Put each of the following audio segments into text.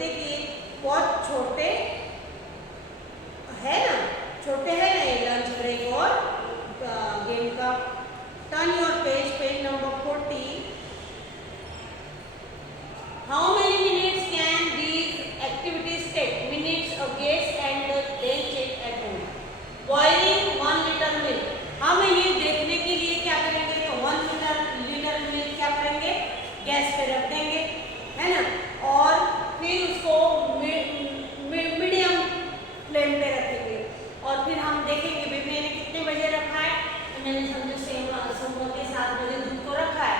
बोलते कि बहुत छोटे है ना, छोटे है ना ये लंच ब्रेक और गेम का। Turn your page number 40। How many minutes can these activities take? Minutes, a guess and then check at home. Boiling 1 litre milk. हम ये देखने के लिए क्या करेंगे, तो 1 लीटर मिल्क क्या करेंगे, गैस पे रख देंगे, है ना, और फिर उसको मीडियम फ्लेम पे रखेंगे और फिर हम देखेंगे भाई मैंने कितने बजे रखा है, तो मैंने समझो सुबह के 7 बजे दूध को रखा है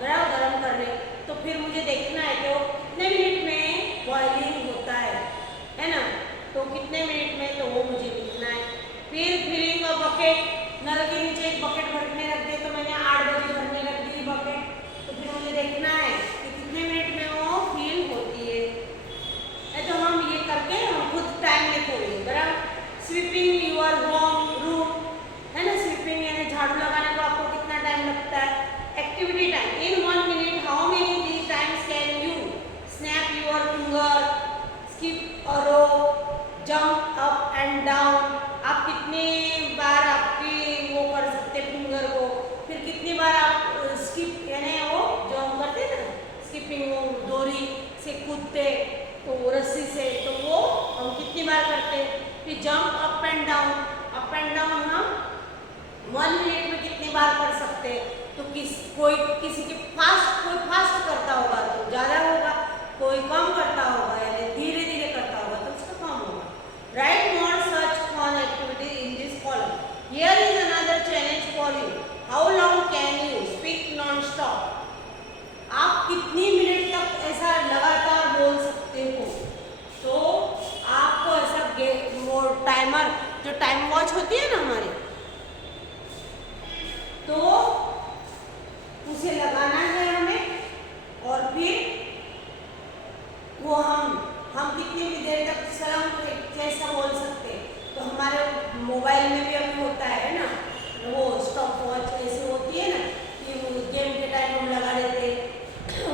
बराबर गर्म करने, तो फिर मुझे देखना है कि वो कितने मिनट में बॉइलिंग होता है ना, तो कितने मिनट में, तो वो मुझे लिखना है। फिर फिलिंग अ बकेट, नल के नीचे एक बकेट भरने रख दे, तो मैंने 8 बजे भरने रख दी बकेट, तो फिर मुझे देखना है कि कितने मिनट में वो फिल होती है। तो हम ये करके हम खुद टाइम लिखेंगे बराबर। स्वीपिंग यूर होम रूम, है ना, स्वीपिंग यानी झाड़ू लगाने को आपको कितना टाइम लगता है। Activity time, in 1 minute how many these times can you snap your finger, skip a rope, jump up and down. आप कितने बार आपकी वो कर सकते फिंगर को, फिर कितनी बार आप स्किप यानी वो जो हम करते हैं ना स्किपिंग, वो डोरी से कूदते तो रस्सी से, तो वो हम कितनी बार करते हैं। फिर जंप अप एंड डाउन हम 1 मिनट में कितनी बार कर सकते हैं। तो किसी के कोई फास्ट करता होगा तो ज़्यादा होगा, कोई कम करता होगा यानी धीरे धीरे करता होगा तो उसका कम होगा। Write more such fun activity in this column. Here is another challenge for you. How long can you speak non stop? आप कितनी मिनट तक ऐसा लगातार बोल सकते हो, तो आपको ऐसा वो टाइमर जो टाइम वॉच होती है ना हमारी, तो उसे लगाना है हमें और फिर वो हम कितनी भी देर तक जैसा बोल सकते हैं। तो हमारे मोबाइल में भी अभी होता है ना वो स्टॉप वॉच ऐसी होती है ना कि गेम के टाइम हम लगा देते हैं,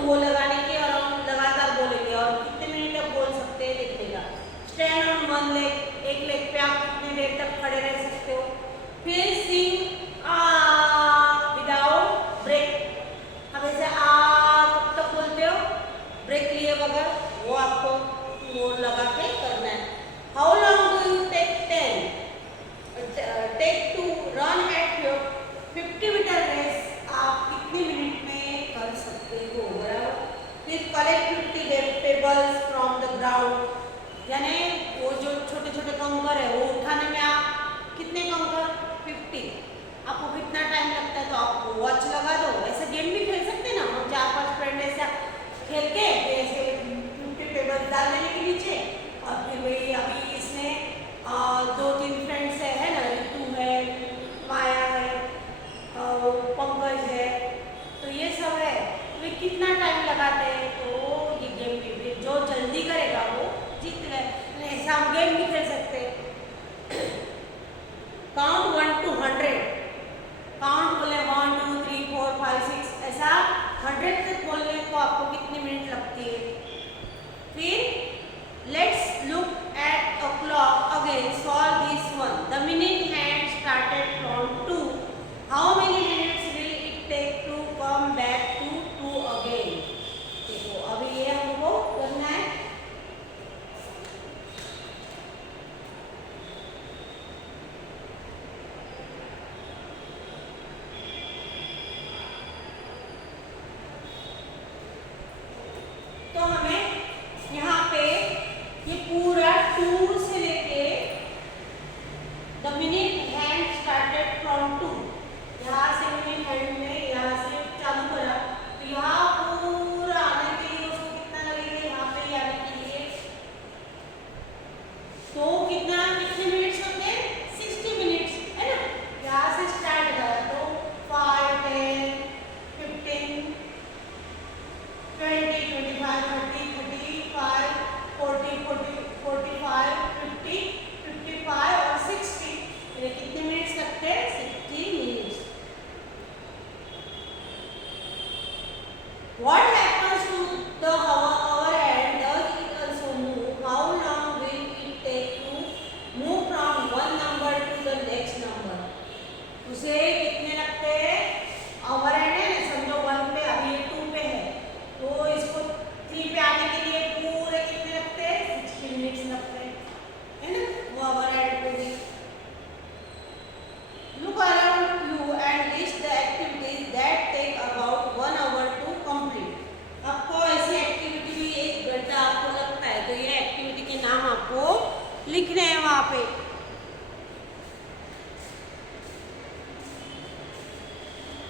वो लगाने के और हम लगातार बोलेंगे और कितने मिनट तक बोल सकते हैं देखिएगा। स्टैंड ऑन 1 लेग, एक लेग पे आप कितनी देर तक खड़े रह सकते हो। फिर सिंग विदाउट ब्रेक। अब ऐसे कब तक बोलते हो, ब्रेक लिए बगैर, वो आपको वो लगा के करना है। How long do you take to run at your 50 metre race? आप कितने मिनट में कर सकते हो बराबर। फिर collect 50 pebbles from the ground, यानी वो जो छोटे छोटे कंकर है वो उठाने में आप कितने कंकर, 50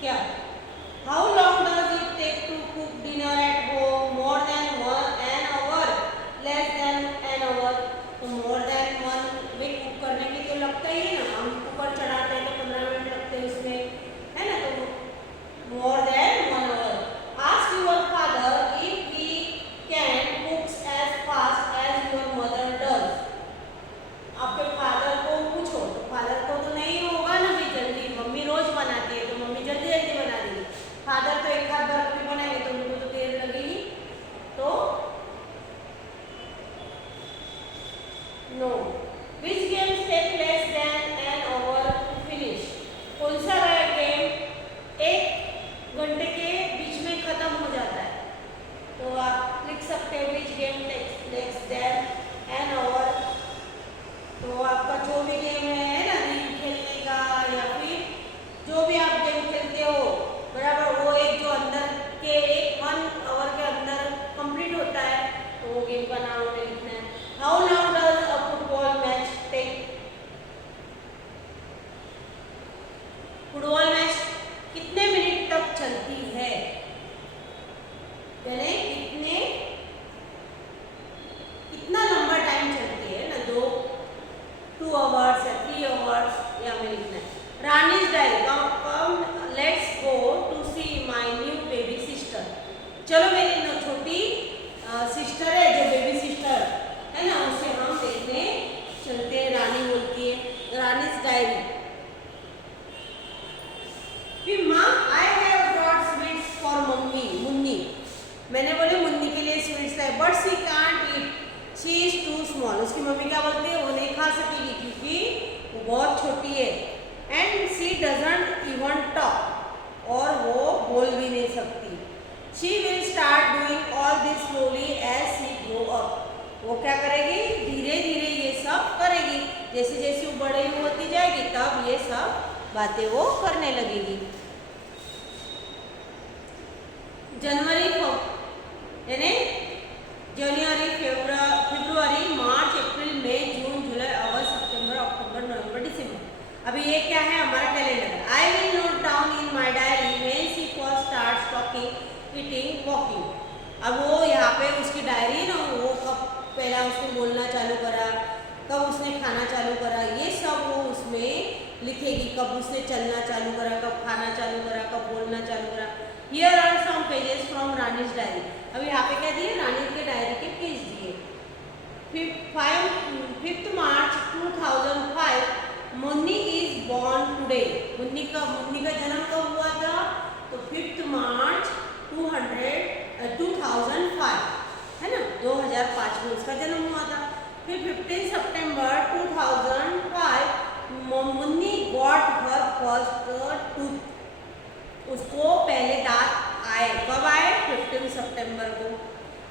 क्या? How long does it take to cook dinner at home? More than an hour, less than an hour. तो मोर देन वन में कुक करने के तो लगता ही है ना, हम कुकर चढ़ाते हैं तो 15 मिनट लगते हैं उसमें, है ना, तो more than 1 hour. Ask your father if he can cooks as fast as your mother does. आपके फादर को पूछो, तो फादर को तो नहीं होगा ना भी जल्दी, मम्मी रोज बनाती है तो मम्मी जल्दी जल्दी बना देगी, फादर तो एक हाथ बार कभी बनाएंगे तो उनको तो देर लगेगी। तो no. Which games take less than an hour to finish? कौन सा गेम 1 घंटे के बीच में खत्म हो जाता है? तो आप लिख सकते हो which game takes less than an hour. तो आपका जो भी गेम है ना, रील खेलने का या फिर जो भी आप गेम खेलते हो, बराबर, वो एक जो अंदर के 1 आवर के अंदर कंप्लीट होता है, तो वो गेम का नाम हमें लिखना है। How long does a football match take? Football match कितने मिनट तक चलती है? यानी कितना लंबा टाइम चलती है ना, 2 आवर्स या 3 आवर्स, या हमें लिखना है। Rani's diary, come let's go to see my new baby sister. चलो मेरी छोटी सिस्टर है, जो बेबी सिस्टर है ना, उसे हम देखने चलते हैं। रानी बोलती है, रानीज डायरी। फिर माँ, I have brought sweets for mummy, Munni. मैंने बोले मुन्नी के लिए स्वीट्स है, but she can't eat, she is too small. उसकी मम्मी क्या बोलती है, वो नहीं खा सकेगी क्योंकि वो बहुत छोटी है। And she doesn't even talk, और वो बोल भी नहीं सकती। She will start doing all this slowly as she grow up. वो क्या करेगी, धीरे धीरे ये सब करेगी, जैसे जैसे वो बड़ी होती जाएगी तब ये सब बातें वो करने लगेगी। जनवरी यानी जनवरी, फरवरी, मार्च, अप्रैल, मई, जून, जुलाई, अगस्त, सितंबर, अक्टूबर, नवंबर, दिसंबर। अभी ये क्या है, हमारा calendar. I will note down in my diary when she first starts talking, eating, walking. अब वो यहाँ पे उसकी डायरी ना, वो कब पहला उसने बोलना चालू करा, कब उसने खाना चालू करा, ये सब वो उसमें लिखेगी। कब उसने चलना चालू करा, कब खाना चालू करा, कब बोलना चालू करा। Here are some pages from Rani's diary. अब यहाँ पे क्या दिए, रानी के डायरी के पेज दिए। 5th March 2005 Munni is born today. Munni का जन्म कब हुआ था? तो 5th मार्च 2005, है ना, 2005 में उसका जन्म हुआ था। फिर 15 सितंबर 2005 Munni got her first tooth. उसको पहले दांत आए, कब आए? 15 सितंबर को।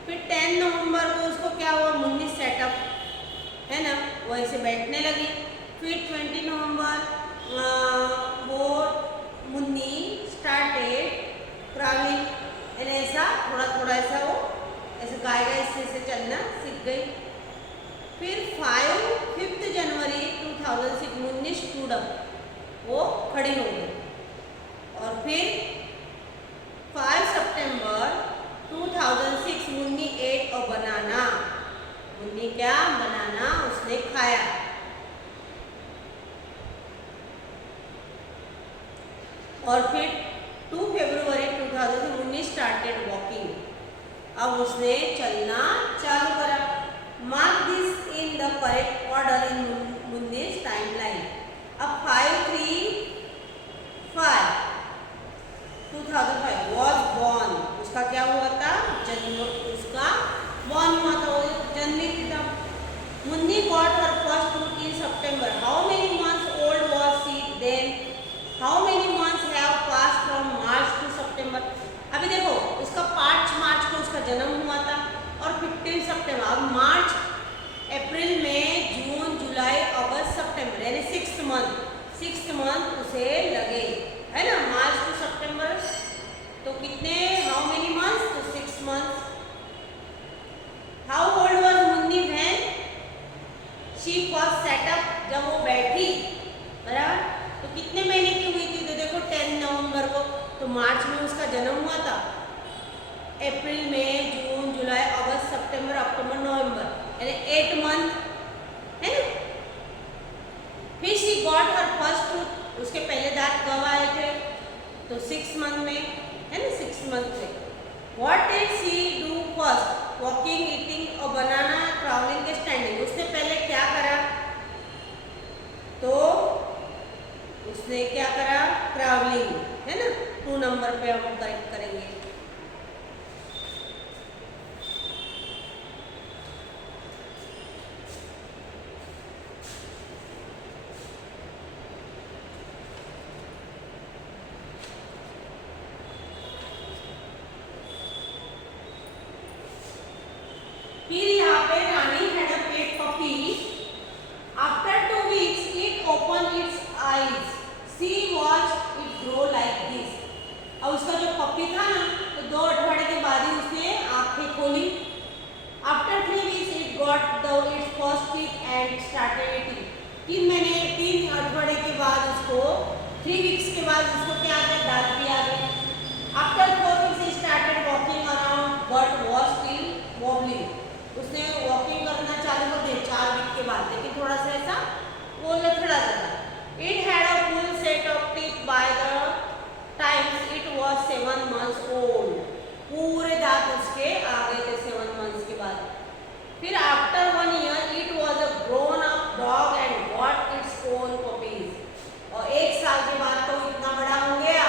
फिर 10 नवंबर को उसको क्या हुआ, मुन्नी सेटअप, है ना, वो ऐसे बैठने लगी। फिर 20 नवंबर वो मुन्नी स्टार्टेड क्राउलिंग, यानी ऐसा थोड़ा थोड़ा ऐसा वो ऐसे गाय ऐसे चलना सीख गई। फिर 5th जनवरी 2006 मुन्नी स्टूड अप, वो खड़ी हो गई। और फिर 5 सितंबर 2006 मुन्नी एट अ बनाना। मुन्नी क्या, बनाना उसने खाया। और फिर 2 फरवरी 2000 मुन्नी स्टार्टेड वॉकिंग, अब उसने चलना चालू करा। Mark this in the correct order in Munni's timeline. अब 2005 वॉज बॉर्न, उसका क्या हुआ था, जन्म, उसका बॉर्न हुआ था, वो जन्मी था। Munni got her first tooth in September. How many months old was she then? How many months have passed from March to September? अभी देखो, उसका 5 मार्च को उसका जन्म हुआ था और 15 सितंबर। अब मार्च, अप्रैल, मई, जून, जुलाई, अगस्त, सितंबर, यानी 6 मंथ उसे लगे, है ना, मार्च टू सितंबर। तो कितने, हाउ मेनी मंथ्स? तो 6 months. How old was Munni when she first setup? जब वो बैठी, बराबर, तो कितने महीने की हुई थी? तो देखो 10 नवंबर को अप्रैल, मई, जून, जुलाई, अगस्त, सितंबर, अक्टूबर, नवंबर, यानी 8 मंथ है ना। फिर she got her first tooth, उसके पहले दांत कब आए थे? तो 6 मंथ में, है ना, 6 मंथ में। What did she do first? Walking, eating और बनाना, ट्रैवलिंग, स्टैंडिंग। उसने पहले क्या करा? तो उसने क्या करा? ट्रैवलिंग, है ना। 2 नंबर पे हम करेक्ट करेंगे। फिर यहाँ पे रानी had a pet puppy. After 2 weeks, it opened its eyes. She watched it grow like this. अब उसका जो पपी था ना, तो 2 अठवाडिये के बाद ही उसने आंखें खोली। After 3 weeks, it got its first teeth and started eating. 3 अठवाडिये के बाद उसको, 3 weeks के बाद उसको क्या आ गया? दांत भी आ गए। After 4 weeks, it started walking around, but was still wobbling. उसने वॉकिंग करना चालू कर दिया 4 वीक के बाद, लेकिन थोड़ा सा ऐसा वो लथड़ा था। It had a full set of teeth by the times it was 7 months old. पूरे दांत उसके आ गए थे 7 मंथ्स के बाद। फिर after 1 year it was a grown up dog and got its own puppies. और 1 साल के बाद तो इतना बड़ा हो गया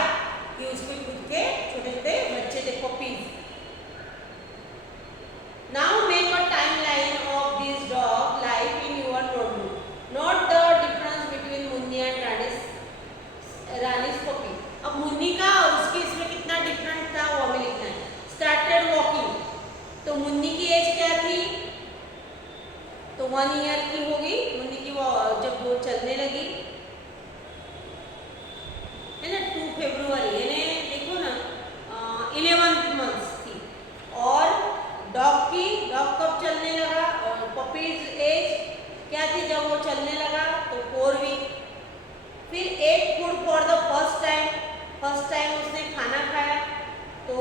कि उसके खुद के छोटे छोटे बच्चे थे, puppies. Now make a timeline of this dog life in your notebook. Note the difference between Munni and रानी's puppy. अब मुन्नी का और उसके इसमें कितना डिफरेंट था वो हमें लिखना है। Started walking, तो मुन्नी की एज क्या थी? तो 1 ईयर की होगी मुन्नी की, वो जब वो चलने लगी, है ना। 2 फरवरी, यानी देखो ना 11 मंथ्स थी। और डॉग कब चलने लगा? और पपीज एज क्या थी जब वो चलने लगा? तो 4 वीक। फिर ate food for the first time उसने खाना खाया, तो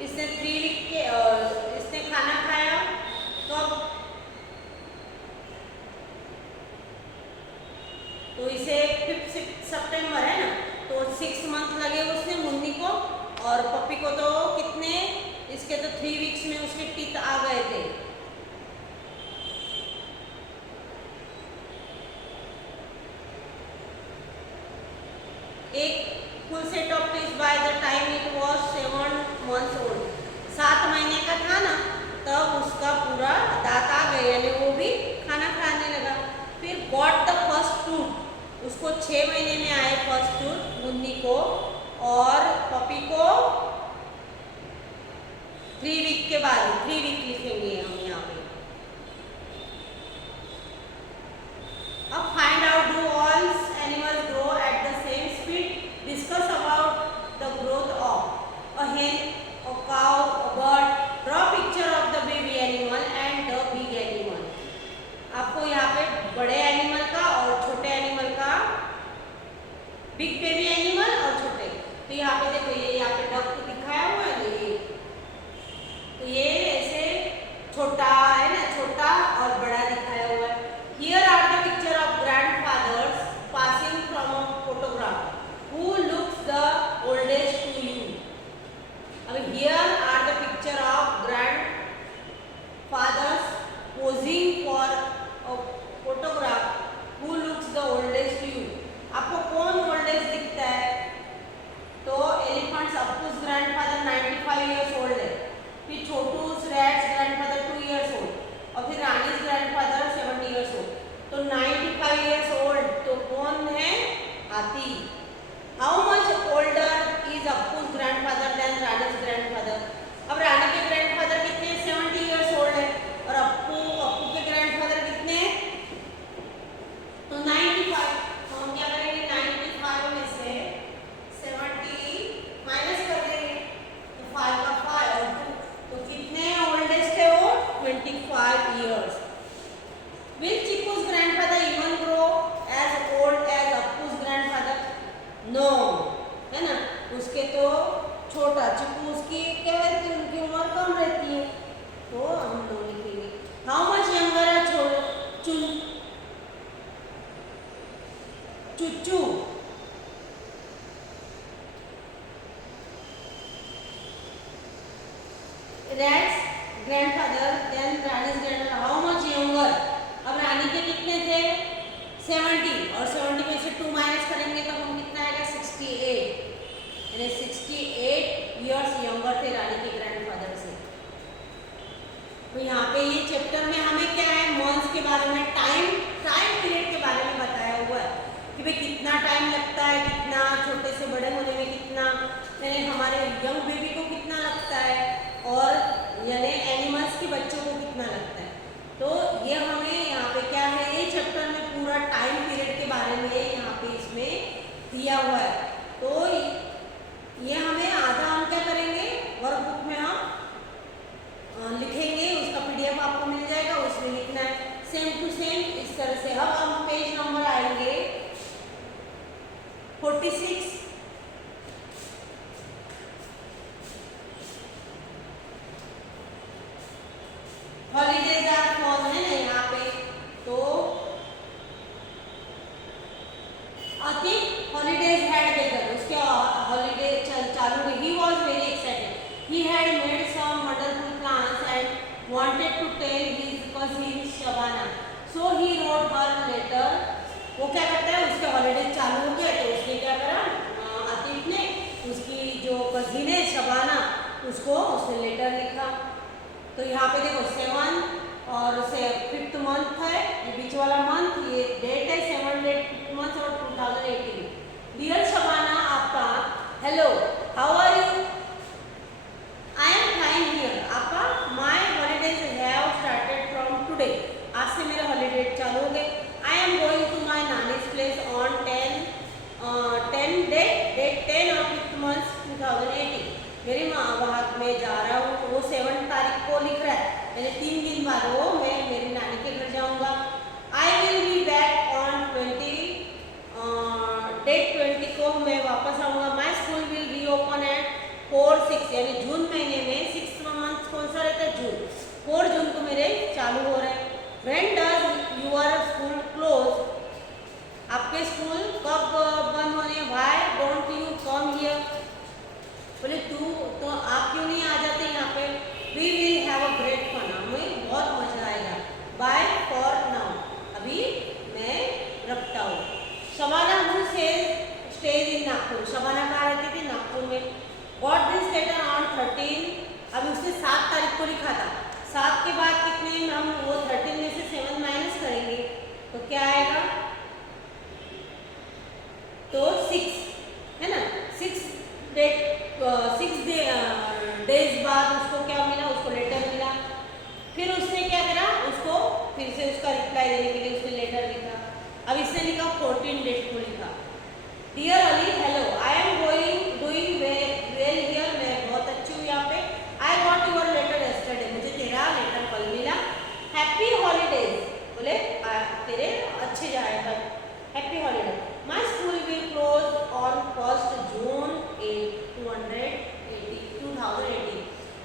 इसने 3 वीक के इसने खाना खाया कब? तो इसे 5 सितंबर है ना, तो 6 मंथ लगे उसने मुन्नी को, और पपी को तो कितने? इसके तो 3 वीक्स में उसके टीथ आ गए थे। एक full set of teeth by the time it was 7 months old. 7 महीने का था ना, तब उसका पूरा दांत आ गए, यानी वो भी खाना खाने लगा। फिर गॉट द फर्स्ट टूथ, उसको 6 महीने में आए फर्स्ट टूथ मुन्नी को, और पपी को 3 वीक के बाद, 3 वीक लिखेंगे हम यहाँ पे। अब find out do all animals grow at the same speed. Discuss about the growth of a hen, a cow, a bird. Draw picture of the baby animal and the big animal. आपको यहाँ पे बड़े animal का और छोटे animal का, big baby animal और छोटे, तो यहाँ पे देखो ये यहाँ पे डक दिखाया हुआ है, तो ये ऐसे छोटा है ना, छोटा और बड़ा दिखाया हुआ है। Here are the picture of grandfathers passing from a photograph. Who looks the oldest to you? अब here are the picture of grandfathers posing for a photograph. Who looks the oldest to you? आपको कौन oldest दिखता है? तो elephants अप्पूस grandfather 95 years old है। फिर छोटूस rats grandfather 2 years old, और फिर रानीज ग्रैंडफादर 70 इयर्स ओल्ड। तो 95 इयर्स ओल्ड तो कौन है? हाथी। How much older is Appu's grandfather than Rani's grandfather? अब रानी के ग्रैंडफादर कितने? 70 इयर्स ओल्ड है, और अप्पू के ग्रैंडफादर कितने? तो 95। तो हम क्या करेंगे? 95 में से 70 माइनस कर देंगे, तो 5 का 5 और 2, तो कितने ओल्डेस्ट है वो? 25 years. Will Chiku's grandfather even grow as old as Appu's grandfather? No, है ना, उसके तो चुच्चू, Dad's grandfather, then Rani's grandfather. How much younger? अब रानी के कितने थे? 70 और 70 में से 2 माइनस करेंगे तो हम कितना आएगा? 68. यानी 68 years younger थे रानी के ग्रैंडफादर से। तो यहाँ पे ये चैप्टर में हमें क्या है? मंथ्स के बारे में, टाइम पीरियड के बारे में बताया हुआ है कि भाई कितना टाइम लगता है, कितना छोटे से बड़े होने में कितना, यानी हमारे यंग बेबी को कितना लगता है और यानी एनिमल्स के बच्चों को कितना लगता है। तो ये हमें यहाँ पे क्या है, ये चैप्टर में पूरा टाइम पीरियड के बारे में यहाँ पे इसमें दिया हुआ है। तो ये हमें आधा हम क्या करेंगे, वर्कबुक में हम लिखेंगे, उसका पीडीएफ आपको मिल जाएगा, उसमें लिखना है सेम टू सेम इस तरह से। अब हम पेज नंबर आएंगे 46। हॉलीडेज आर फॉल है ना यहाँ पे, तो अतिक हॉलीडेज हैड बेगन, उसके हॉलीडे चालू हुई। He was very excited, he had made some wonderful plans and wanted to tell his cousin Shabana, so he wrote her letter. वो क्या करता है, उसके हॉलीडेज चालू हो गए तो उसने क्या करा, अतिक ने उसकी जो कजिन है शबाना, उसको उसने लेटर लिखा। तो यहाँ पे देखो 7 और 5th मंथ है, ये बीच वाला मंथ, ये डेट है 7 डेट 5th मंथ और 2018। Dear Shabana apa, hello, how are you? I am fine here apa, my holidays have started from today, आज से मेरे हॉलीडे चालू हो गए। I am going to my Nani's place on 10 date 10 और 5th मंथ 2018। मेरी माँ वहाँ में जा रहा हूँ, वो 7 तारीख को लिख रहा है, यानी 3 दिन बाद वो मैं मेरी नानी के घर जाऊँगा। I will be back on 20 date 20 को मैं वापस आऊँगा। My school will reopen at 4/6, यानी जून महीने में 6th मंथ कौन सा रहता है? जून। 4 जून को मेरे चालू हो रहे हैं। When does your school close, आपके स्कूल कब बंद होने? Why don't you come here, बोले तू तो आप क्यों नहीं आ जाते यहाँ पे? We will have a great fun, हमें बहुत मजा आएगा। बाय फॉर नाउ, अभी मैं रखता हूँ। शबाना हु स्टेज इन नागपुर, शबाना कहाँ रहती थी? नागपुर में। गॉट दिस लेटर ऑन 13, अभी उसने 7 तारीख को लिखा था। 7 के बाद कितने, हम वो 13 में से 7 माइनस करेंगे तो क्या आएगा? तो 6 है ना, 6 डेज बाद उसको क्या मिला? उसको लेटर मिला। फिर उसने क्या करा, उसको फिर से उसका रिप्लाई देने के लिए उसने लेटर लिखा। अब इसने लिखा 14 डेट को लिखा। Dear Ali, hello, I am doing well here, मैं बहुत अच्छी हूँ यहाँ पे। I got your letter yesterday, मुझे तेरा लेटर कल मिला। हैप्पी हॉलीडेज, बोले तेरे अच्छे जाएगा, happy holiday. My school will close on 1 June 2018,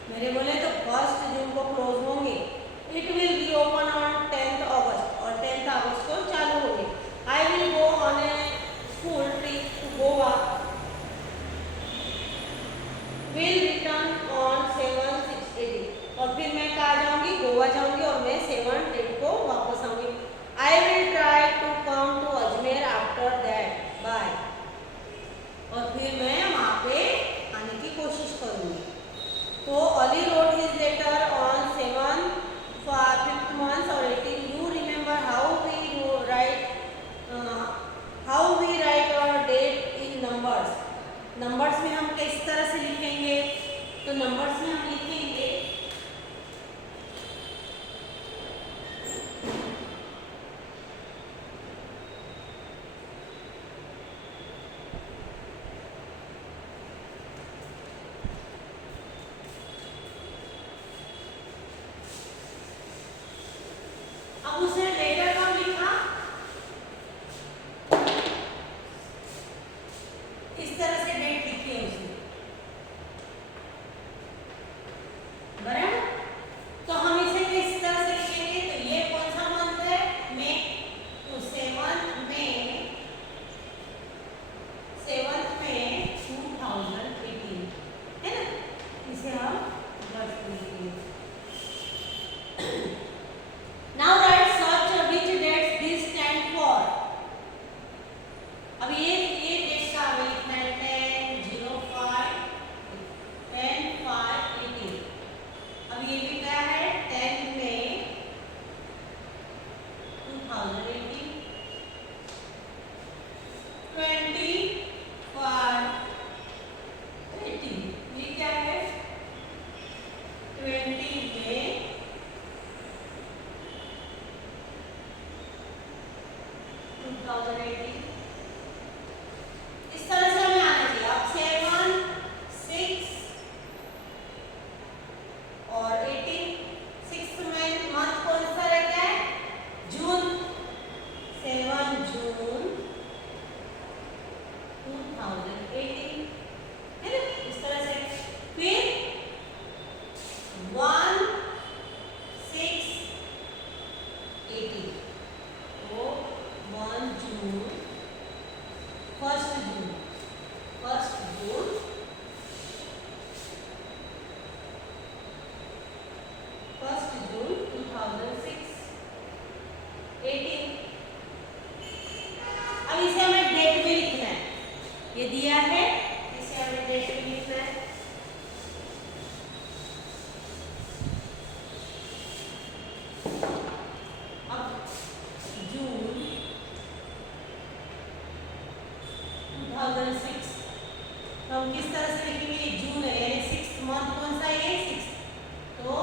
मेरे बोले तो 1 जून को क्लोज होंगे। It will be open on 10th अगस्त, और 10th अगस्त को चालू होंगे। I will go on a school trip to Goa 2018। इस तरह से हमें आना चाहिए। अब 7, 6 और 18, 6 में मंथ कौन सा रहता है? जून। 7 जून 2018 है ना, इस तरह से। फिर 1, 6, 18 तो 1 जून, 1 जून, 1 जून 1 जून 2006 18। अब इसे हमें डेट में लिखना है, ये दिया है, इसे हमें डेट में लिखना है। अब जून 2006 तो हम किस तरह से लिखेंगे? ये जून है यानी 6 मंथ कौन सा है? 6 तो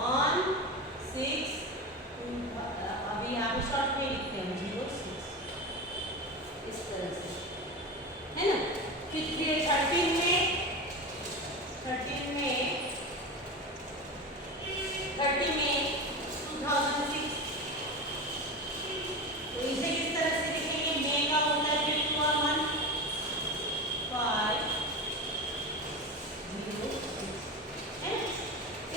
1, 6 अभी यहाँ पे शॉर्ट में लिखते हैं 06 इस तरह से, है ना। फिर 13 में 30 में 2006 तो इसे किस तरह से लिखेंगे? मई का होता है 5वां मंथ 5, 0, 6 है ना,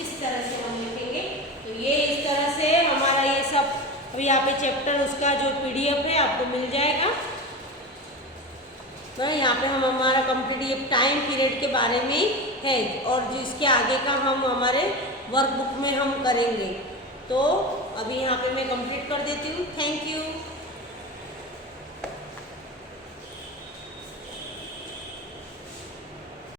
इस तरह से हम लिखेंगे। तो ये इस तरह से हमारा ये सब अभी यहाँ पे चैप्टर उसका जो PDF है आपको मिल जाएगा। तो यहाँ पे हम हमारा कंप्लीट टाइम पीरियड के बारे में है और जो इसके आगे का हम हमारे वर्कबुक में हम करेंगे। तो अभी यहाँ पे मैं कंप्लीट कर देती हूँ। Thank you.